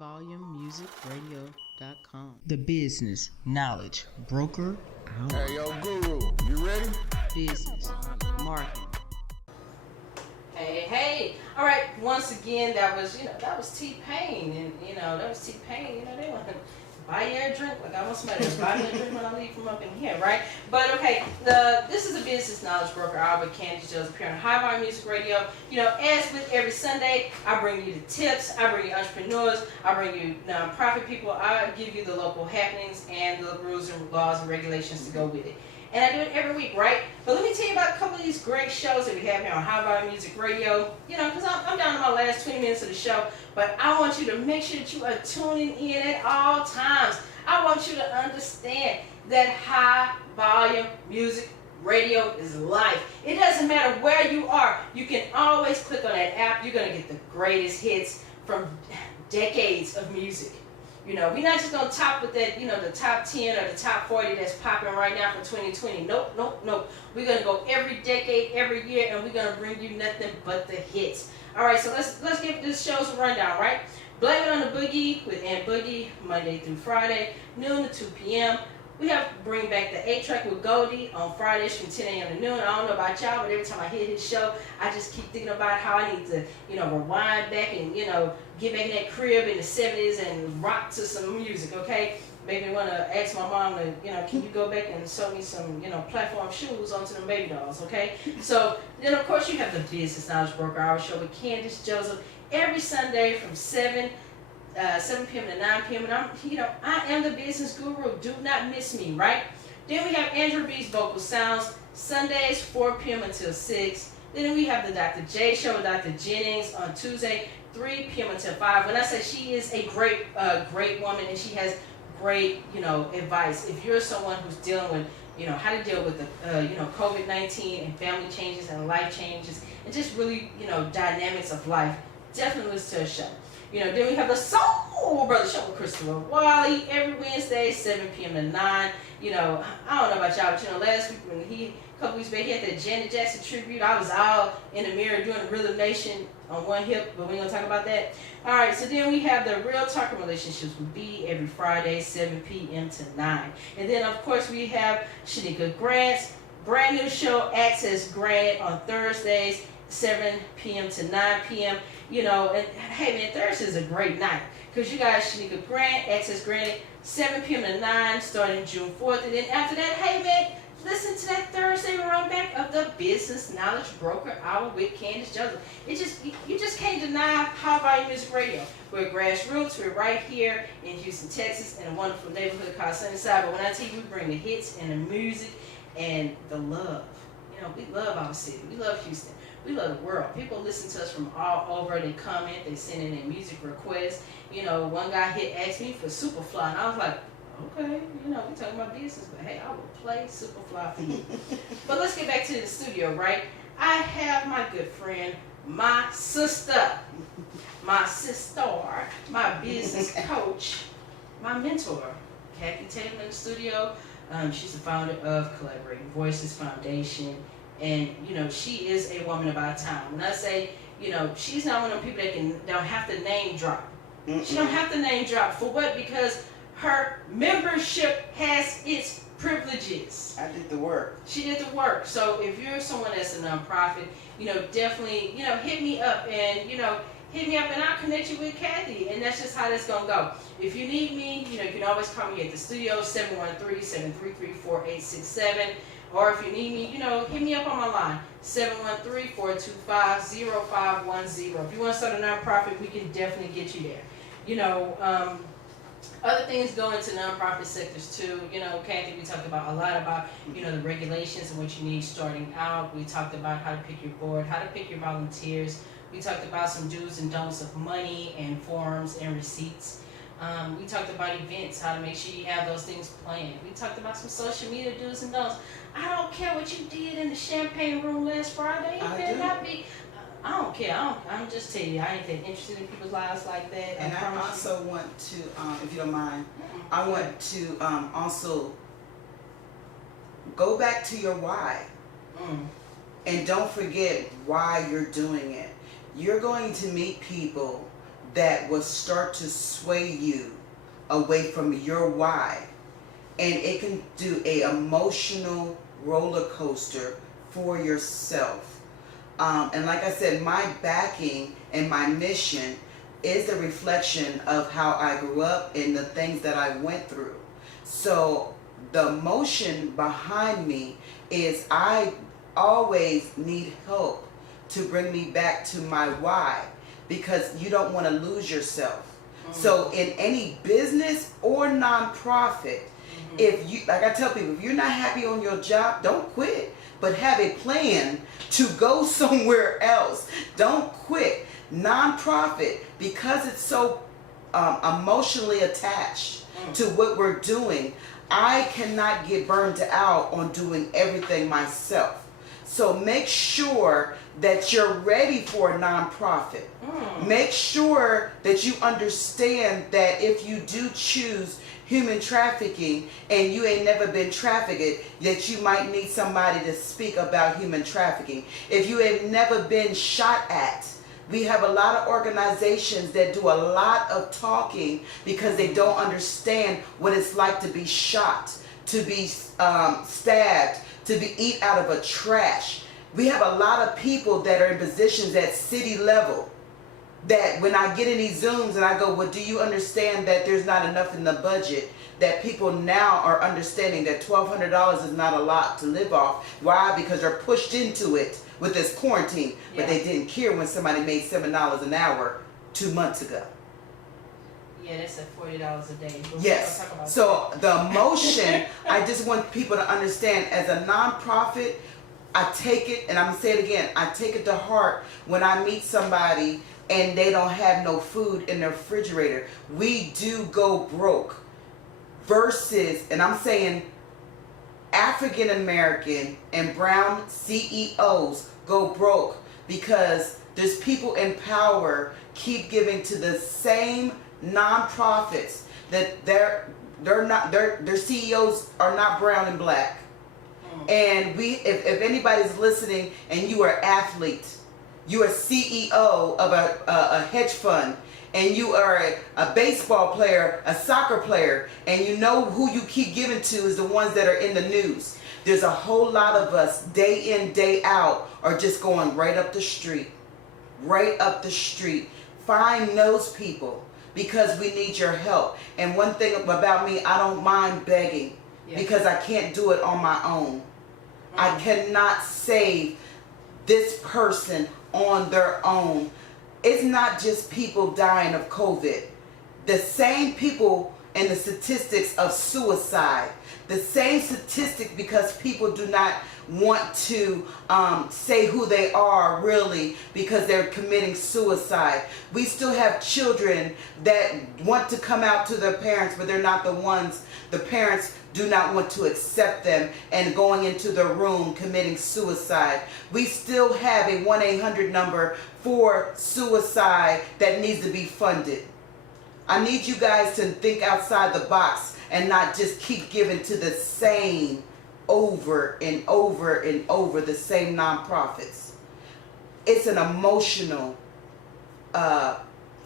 highvolumemusicradio.com. The business knowledge broker out. Hey, yo, Guru, you ready? Business, marketing. Hey. All right, once again, that was T-Pain. And, that was T-Pain. They want to buy you a drink. Like, I want somebody to buy me a drink when I leave from up in here, right? But, okay, this is a business knowledge broker hour with Candace here on High Volume Music Radio. As with every Sunday, I bring you the tips. I bring you entrepreneurs. I bring you nonprofit people. I give you the local happenings and the rules and laws and regulations to go with it. And I do it every week, right? But let me tell you about a couple of these great shows that we have here on High Volume Music Radio. Because I'm down to my last 20 minutes of the show, but I want you to make sure that you are tuning in at all times. I want you to understand that High Volume Music Radio is life. It doesn't matter where you are. You can always click on that app. You're going to get the greatest hits from decades of music. We're not just going to top with that, the top 10 or the top 40 that's popping right now for 2020. Nope. We're going to go every decade, every year, and we're going to bring you nothing but the hits. All right, so let's give this show some rundown, right? Blame It on the Boogie with Aunt Boogie, Monday through Friday, noon to 2 p.m. We have Bring Back the 8-Track with Goldie on Fridays from 10 a.m. to noon. I don't know about y'all, but every time I hear his show, I just keep thinking about how I need to, rewind back and, get back in that crib in the 70s and rock to some music, okay? Maybe I want to ask my mom to, can you go back and sew me some, platform shoes onto them baby dolls, okay? So then, of course, you have the Business Knowledge Broker Hour show with Candace Joseph every Sunday from 7 p.m. to 9 p.m. And I am the business guru. Do not miss me, right? Then we have Andrew B's Vocal Sounds, Sundays, 4 p.m. until 6. Then we have the Dr. J Show with Dr. Jennings on Tuesday, 3 p.m. until 5. When I say she is a great woman and she has great, advice. If you're someone who's dealing with, how to deal with the, COVID-19 and family changes and life changes and just really, dynamics of life, definitely listen to her show. Then we have the Soul Brother Show with Christopher Wiley every Wednesday, 7 p.m. to 9. I don't know about y'all, but last week when a couple weeks back, he had that Janet Jackson tribute. I was all in the mirror doing Rhythm Nation on one hip, but we're going to talk about that. All right, so then we have the Real Talking Relationships with B every Friday, 7 p.m. to 9. And then, of course, we have Shanika Grant's brand new show, Access Grant, on Thursdays, 7 p.m. to 9 p.m. And hey man, Thursday is a great night because you guys, Shanika Grant, Access Granted, 7 p.m. to 9, starting June 4th. And then after that, hey man, listen to that Thursday run back of the Business Knowledge Broker Hour with Candace Joseph. You just can't deny High Volume Music Radio. We're grassroots. We're right here in Houston, Texas, in a wonderful neighborhood called Sunnyside. But when I tell you, we bring the hits and the music and the love. We love our city. We love Houston. We love the world. People listen to us from all over. They comment. They send in their music requests. One guy asked me for Superfly, and I was like, okay, we talking about business, but hey, I will play Superfly for you. But let's get back to the studio, right? I have my good friend, my sister, my business coach, my mentor, Kathy Tatum in the studio. She's the founder of Collaborating Voices Foundation. And, she is a woman of our time. When I say, she's not one of them people that don't have to name drop. Mm-mm. She don't have to name drop. For what? Because her membership has its privileges. I did the work. She did the work. So if you're someone that's a nonprofit, definitely, hit me up and, and I'll connect you with Kathy. And that's just how that's going to go. If you need me, you can always call me at the studio, 713-733-4867. Or if you need me, hit me up on my line, 713-425-0510. If you want to start a nonprofit, we can definitely get you there. Other things go into nonprofit sectors too. Kathy, we talked about a lot about, the regulations and what you need starting out. We talked about how to pick your board, how to pick your volunteers. We talked about some do's and don'ts of money and forms and receipts. We talked about events, how to make sure you have those things planned. We talked about some social media do's and don'ts. I don't care what you did in the champagne room last Friday. I don't care. I'm just telling you, I ain't that interested in people's lives like that. And I also want to, if you don't mind, I want to also go back to your why. And don't forget why you're doing it. You're going to meet people that will start to sway you away from your why. And it can do a emotional roller coaster for yourself. And like I said, my backing and my mission is a reflection of how I grew up and the things that I went through. So the emotion behind me is I always need help to bring me back to my why, because you don't want to lose yourself. So in any business or nonprofit, if you, like I tell people, if you're not happy on your job, don't quit, but have a plan to go somewhere else. Don't quit. Nonprofit, because it's so emotionally attached to what we're doing, I cannot get burned out on doing everything myself. So make sure that you're ready for a nonprofit. Make sure that you understand that if you do choose human trafficking and you ain't never been trafficked, that you might need somebody to speak about human trafficking. If you have never been shot at, we have a lot of organizations that do a lot of talking because they don't understand what it's like to be shot, to be stabbed, to be eat out of a trash. We have a lot of people that are in positions at city level that when I get in these Zooms and I go, well, do you understand that there's not enough in the budget? That people now are understanding that $1,200 is not a lot to live off. Why? Because they're pushed into it with this quarantine, but they didn't care when somebody made $7 an hour 2 months ago. Yeah, that's at $40 a day. But Yes. So the emotion, I just want people to understand, as a nonprofit, I take it, and I'm gonna say it again, I take it to heart when I meet somebody and they don't have no food in their refrigerator. We do go broke. Versus, and I'm saying African American and brown CEOs go broke because there's people in power keep giving to the same nonprofits that their CEOs are not brown and black. And if anybody's listening and you are an athlete, you are CEO of a hedge fund, and you are a baseball player, a soccer player, and you know who you keep giving to is the ones that are in the news. There's a whole lot of us, day in, day out, are just going right up the street. Right up the street. Find those people because we need your help. And one thing about me, I don't mind begging because I can't do it on my own. I cannot save this person on their own. It's not just people dying of COVID. The same people and the statistics of suicide. The same statistic because people do not want to say who they are really because they're committing suicide. We still have children that want to come out to their parents, but they're not the ones. The parents do not want to accept them and going into their room committing suicide. We still have a 1-800 number for suicide that needs to be funded. I need you guys to think outside the box and not just keep giving to the same over and over and over, the same nonprofits. It's an emotional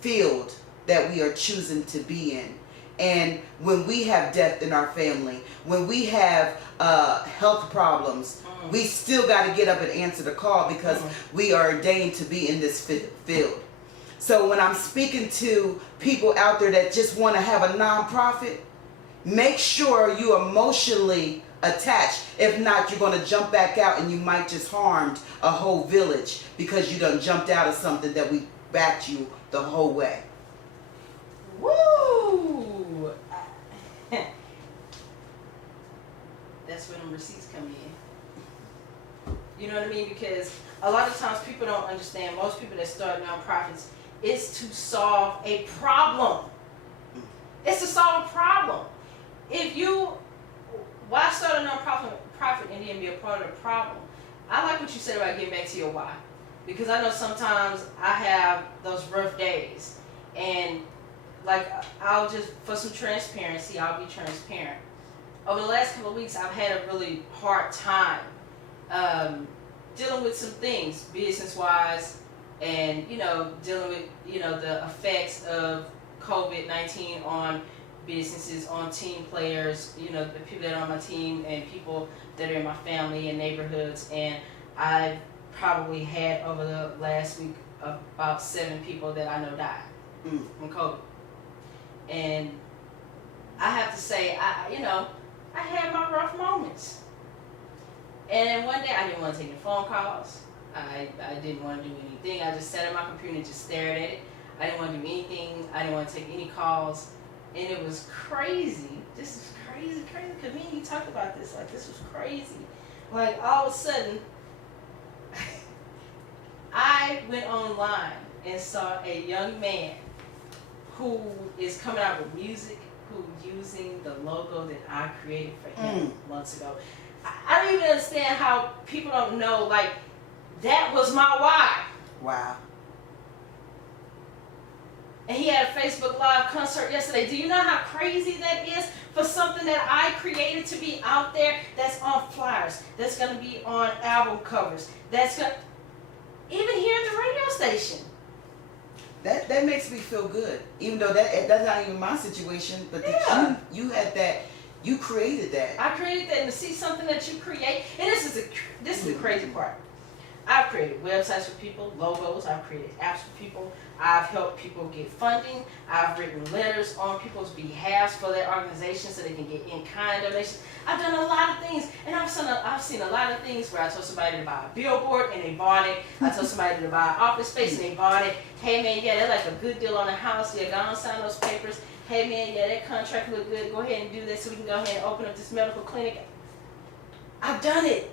field that we are choosing to be in. And when we have death in our family, when we have health problems, we still got to get up and answer the call because we are ordained to be in this field. So when I'm speaking to people out there that just want to have a nonprofit, make sure you emotionally attached. If not, you're going to jump back out and you might just harmed a whole village because you done jumped out of something that we backed you the whole way. Woo! That's where them receipts come in. You know what I mean? Because a lot of times people don't understand, most people that start nonprofits, is to solve a problem. It's to solve a problem. If you, why start a nonprofit and then be a part of the problem? I like what you said about getting back to your why. Because I know sometimes I have those rough days. And like, I'll just, for some transparency, I'll be transparent. Over the last couple of weeks, I've had a really hard time dealing with some things, business-wise, and dealing with the effects of COVID-19 on businesses, on team players, the people that are on my team and people that are in my family and neighborhoods. And I've probably had over the last week about 7 people that I know died from COVID. And I have to say, I had my rough moments. And then one day I didn't want to take any phone calls. I didn't want to do anything. I just sat at my computer and just stared at it. I didn't want to do anything. I didn't want to take any calls. And it was crazy. This is crazy, because me and you talked about this. Like, this was crazy. Like, all of a sudden, I went online and saw a young man who is coming out with music, who's using the logo that I created for him months ago. I don't even understand how people don't know, like, that was my why. Wow. And he had a Facebook Live concert yesterday. Do you know how crazy that is for something that I created to be out there, that's on flyers, that's going to be on album covers, that's going to, even here at the radio station. That makes me feel good, even though that's not even my situation. But you had that, you created that. I created that, and to see something that you create, and this is the crazy part. I've created websites for people, logos. I've created apps for people. I've helped people get funding. I've written letters on people's behalf for their organizations so they can get in-kind donations. I've done a lot of things, and I've seen a lot of things where I told somebody to buy a billboard and they bought it. I told somebody to buy an office space and they bought it. Hey man, yeah, that's like a good deal on a house. Yeah, go and sign those papers. Hey man, yeah, that contract look good. Go ahead and do that so we can go ahead and open up this medical clinic. I've done it.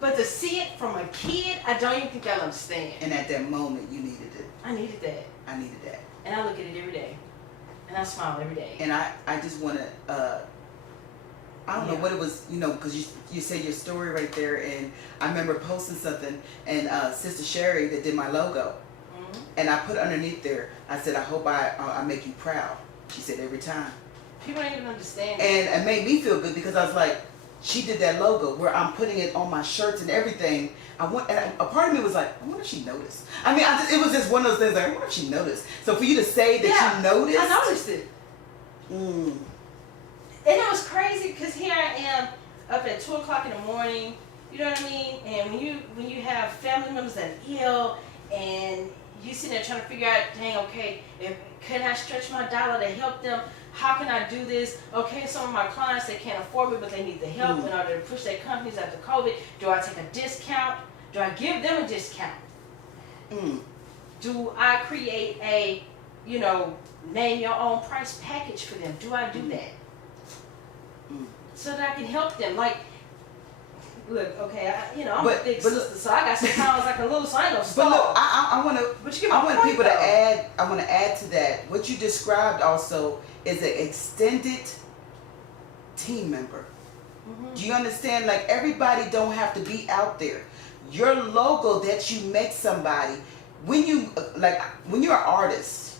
But to see it from a kid, I don't even think I'll understand. And at that moment, you needed it. I needed that. I needed that. And I look at it every day. And I smile every day. And I just want to, I don't know what it was, because you said your story right there. And I remember posting something, and Sister Sherry that did my logo. And I put underneath there, I said, I hope I make you proud. She said, every time. People don't even understand. And it made me feel good because I was like, she did that logo where I'm putting it on my shirts and everything. And a part of me was like, I wonder if she noticed. I mean, it was just one of those things like, I wonder if she noticed. So for you to say that you noticed. I noticed it. And it was crazy because here I am up at 2 o'clock in the morning. You know what I mean? And when you have family members that are ill and you sitting there trying to figure out, dang, okay, can I stretch my dollar to help them? How can I do this? Okay, some of my clients, they can't afford me, but they need the help in order to push their companies after COVID. Do I take a discount? Do I give them a discount? Do I create a, name your own price package for them? Do I do that? So that I can help them. Like, look, okay, I'm a big sister, so I got some pounds like a little, so I ain't gonna stall. But look, I want people to add. I want to add to that. What you described also is an extended team member. Do you understand? Like, everybody don't have to be out there. Your logo that you make somebody, when you're an artist,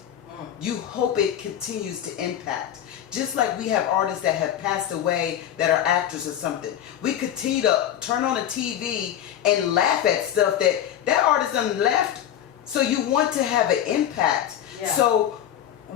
you hope it continues to impact. Just like we have artists that have passed away that are actors or something. We continue to turn on the TV and laugh at stuff that artist done left. So you want to have an impact. Yeah. So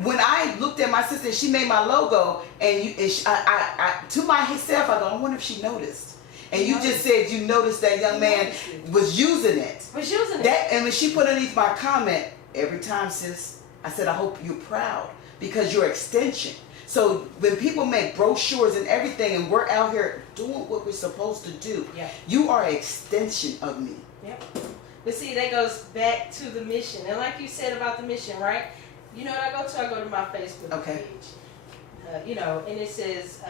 when I looked at my sister, she made my logo, and I to myself, I go, I wonder if she noticed. And you just said you noticed that young man was using it. And when she put underneath my comment, every time, sis, I said, I hope you're proud because you're extension. So when people make brochures and everything, and we're out here doing what we're supposed to do, you are an extension of me. Yep. But see, that goes back to the mission. And like you said about the mission, right? You know what I go to? I go to my Facebook page. And it says,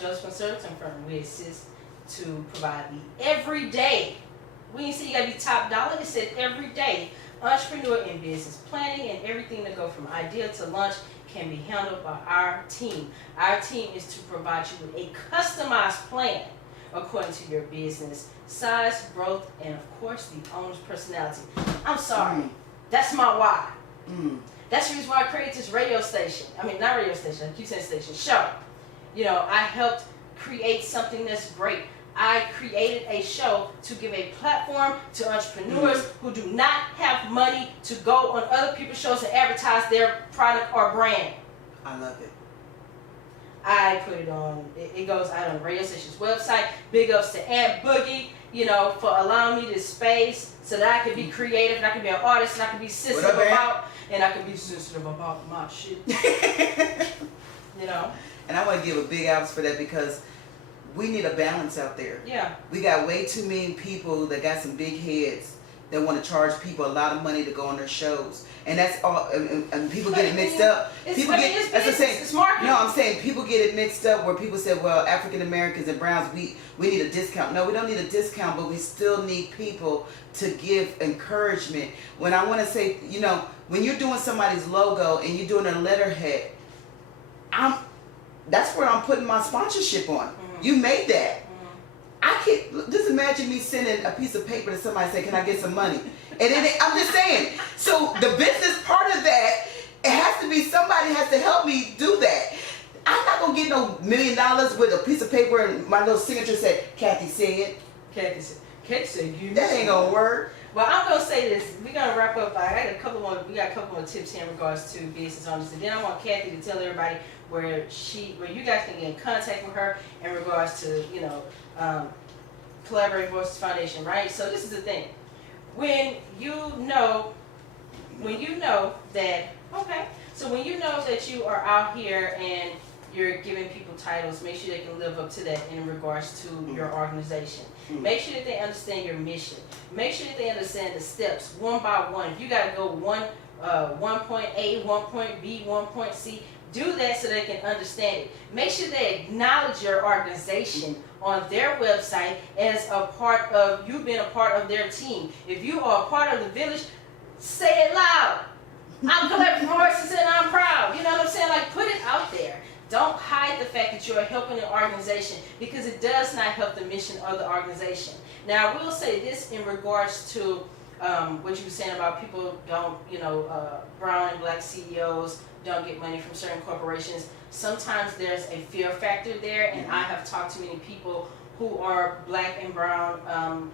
Joseph Consulting Firm, we assist to provide the everyday. We didn't say you got to be top dollar. It said everyday entrepreneur and business planning, and everything to go from idea to launch can be handled by our team. Our team is to provide you with a customized plan according to your business size, growth, and of course the owner's personality. I'm sorry, that's my why. That's the reason why I created this radio station. I mean, not radio station, I keep saying station, show. I helped create something that's great. I created a show to give a platform to entrepreneurs who do not have money to go on other people's shows to advertise their product or brand. I love it. I put it on, it goes out on the radio station's website. Big ups to Aunt Boogie, for allowing me this space so that I can be creative and I can be an artist and I can be sensitive about my shit. And I want to give a big outs for that because we need a balance out there. Yeah. We got way too many people that got some big heads that want to charge people a lot of money to go on their shows. And that's all, and people get it mixed up. It's marketing. No, I'm saying people get it mixed up where people say, well, African Americans and Browns, we need a discount. No, we don't need a discount, but we still need people to give encouragement. When I want to say, when you're doing somebody's logo and you're doing a letterhead, that's where I'm putting my sponsorship on. Mm-hmm. You made that. I can't just imagine me sending a piece of paper to somebody saying, can I get some money? And then I'm just saying, so the business part of that, it has to be somebody has to help me do that. I'm not going to get no $1 million with a piece of paper and my little signature said, Kathy said. Kathy said, that ain't going to work. Well, I'm going to say this. We're going to wrap up. We got a couple more tips here in regards to business owners. And then I want Kathy to tell everybody where you guys can get in contact with her in regards to, Collaborating Voices Foundation, right? So this is the thing. When you know that you are out here and you're giving people titles, make sure they can live up to that in regards to your organization. Make sure that they understand your mission. Make sure that they understand the steps one by one. If you got to go one point A, 1 point B, 1 point C, do that so they can understand it. Make sure they acknowledge your organization on their website as a part of you being a part of their team. If you are a part of the village, say it loud. I'm Collaborating Voices and I'm proud. You know what I'm saying? Like, put it out there. Don't hide the fact that you're helping an organization because it does not help the mission of the organization. Now, I will say this in regards to what you were saying about people don't, brown and black CEOs don't get money from certain corporations. Sometimes there's a fear factor there, and I have talked to many people who are black and brown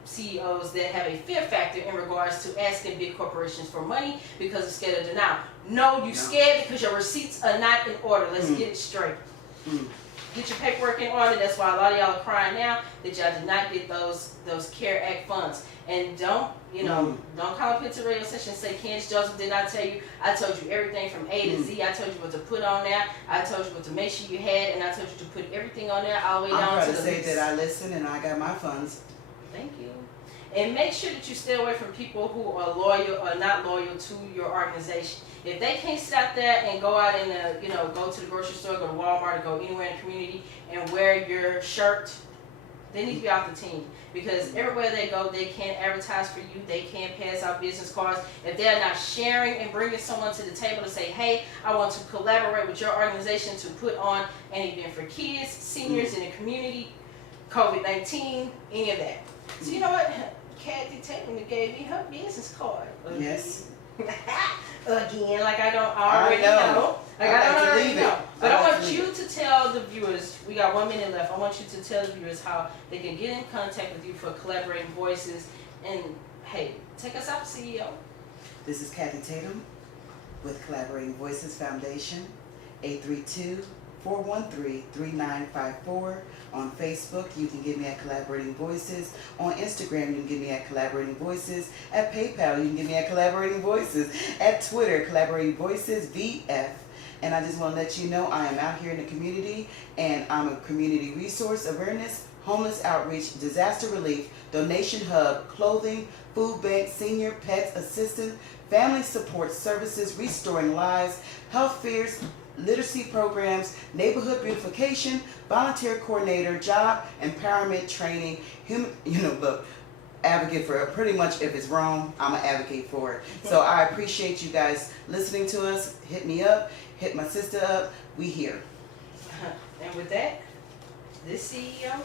CEOs that have a fear factor in regards to asking big corporations for money because of scared of denial. No, you're scared because your receipts are not in order. Let's get it straight. Get your paperwork in order. That's why a lot of y'all are crying now that y'all did not get those CARE Act funds. And don't call up into radio session and say, Candace Joseph did not tell you. I told you everything from A to Z. I told you what to put on there. I told you what to make sure you had, and I told you to put everything on there all the way down to the I'm proud to say that I listen and I got my funds. Thank you. And make sure that you stay away from people who are loyal or not loyal to your organization. If they can't sit out there and go out and go to the grocery store, go to Walmart, or go anywhere in the community and wear your shirt, they need to be off the team. Because everywhere they go, they can't advertise for you. They can't pass out business cards. If they're not sharing and bringing someone to the table to say, hey, I want to collaborate with your organization to put on an event for kids, seniors in the community, COVID-19, any of that. So you know what? Kathy Tatum gave me her business card. Yes. Again, like I don't already know. Like I don't already know. But I want you to tell the viewers, we got 1 minute left, I want you to tell the viewers how they can get in contact with you for Collaborating Voices. And hey, take us out, CEO. This is Kathy Tatum with Collaborating Voices Foundation, 832-413-3954. On Facebook, you can get me at Collaborating Voices. On Instagram, you can get me at Collaborating Voices. At PayPal, you can get me at Collaborating Voices. At Twitter, Collaborating Voices VF. And I just want to let you know I am out here in the community, and I'm a community resource, awareness, homeless outreach, disaster relief, donation hub, clothing, food bank, senior, pets, assistant, family support services, restoring lives, health fairs, literacy programs, neighborhood beautification, volunteer coordinator, job empowerment training, advocate for it. Pretty much if it's wrong, I'm an advocate for it. So I appreciate you guys listening to us. Hit me up, hit my sister up. We here. And with that, this CEO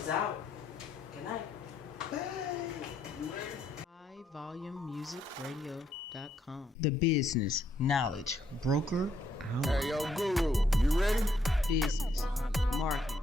is out. Good night. Bye. HighVolumeMusicRadio.com. The business knowledge broker out. Hey, yo, Guru, you ready? Business, marketing,